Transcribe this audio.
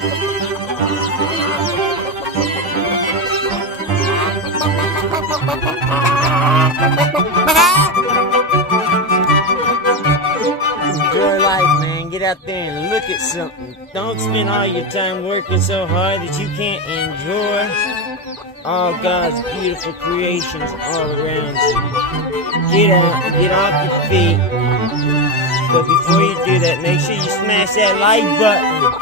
Enjoy life, man. Get out there and look at something. Don't spend all your time working so hard that you can't enjoy all God's beautiful creations all around you. Get out and get off your feet. But before you do that, make sure you smash that like button.